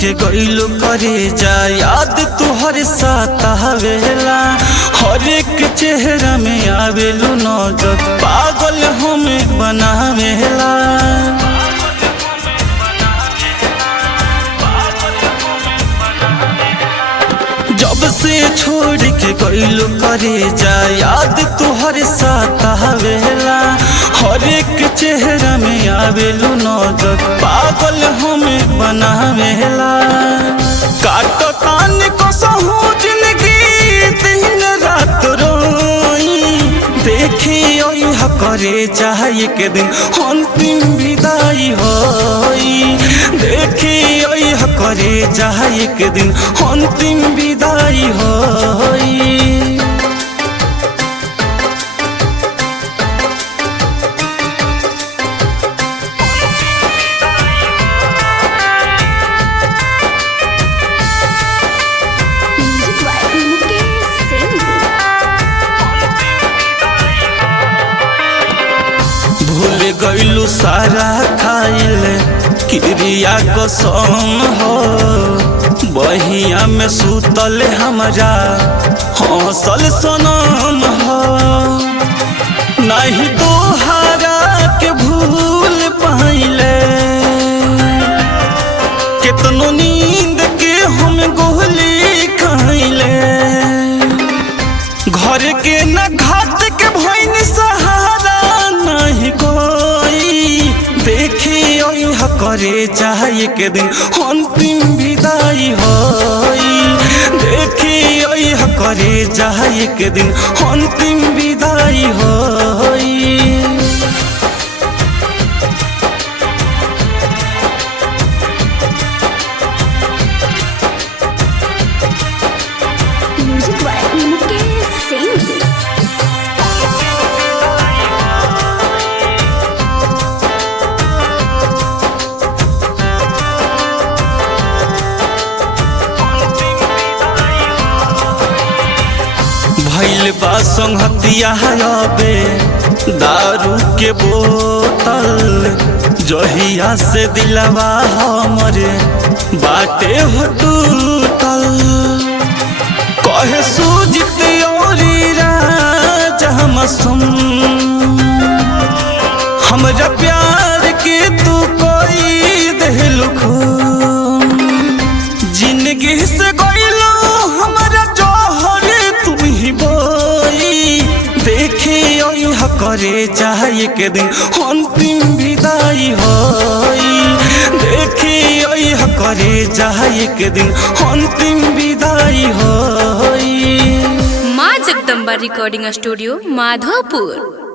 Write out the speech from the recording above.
के गइलो करे जा याद तुहर साथ आवेला हर एक चेहरा में आवेलू नजर पागल हमें बनावेला। जब से छोड़ के गइलो करे जा याद तुहर साथ आवेला हर एक चेहरा में आवेलू नजर पागल हमें बनावेला। काटो तान को सहू जिंदगी दिन रात रोई देखी ओह करे चाहे के दिन अंतिम विदाई होई देखी ओह करे चाहे के दिन अंतिम विदाई होई। भूल गइलू सारा खाइले क्रिया कसम हो बहिया में सुतल हमरा हौसल सनम हो नहीं तोहरा के भूल पाइले कितनो नींद के हम गोली खाइले घर के न घाट के भइल सहारा नहीं कोई देखी ओह करे चाहे के दिन अंतिम विदाई होई देखी ओह करे चाहे के दिन अंतिम विदाई होई। भइल बा संगतिया हबे दारू के बोतल जहिया से दिलवा हमरे बाटे हो टूटल कहे सूझत औरी राजा मसूम हमरा प्यार के तू कोई देलू खून जिंदगी से गइलो हमरा देखी ओह करे चाहे के दिन अंतिम विदाई होई देखी ओह करे चाहे के दिन अंतिम विदाई होई। माँ जगदम्बा रिकॉर्डिंग स्टूडियो माधोपुर।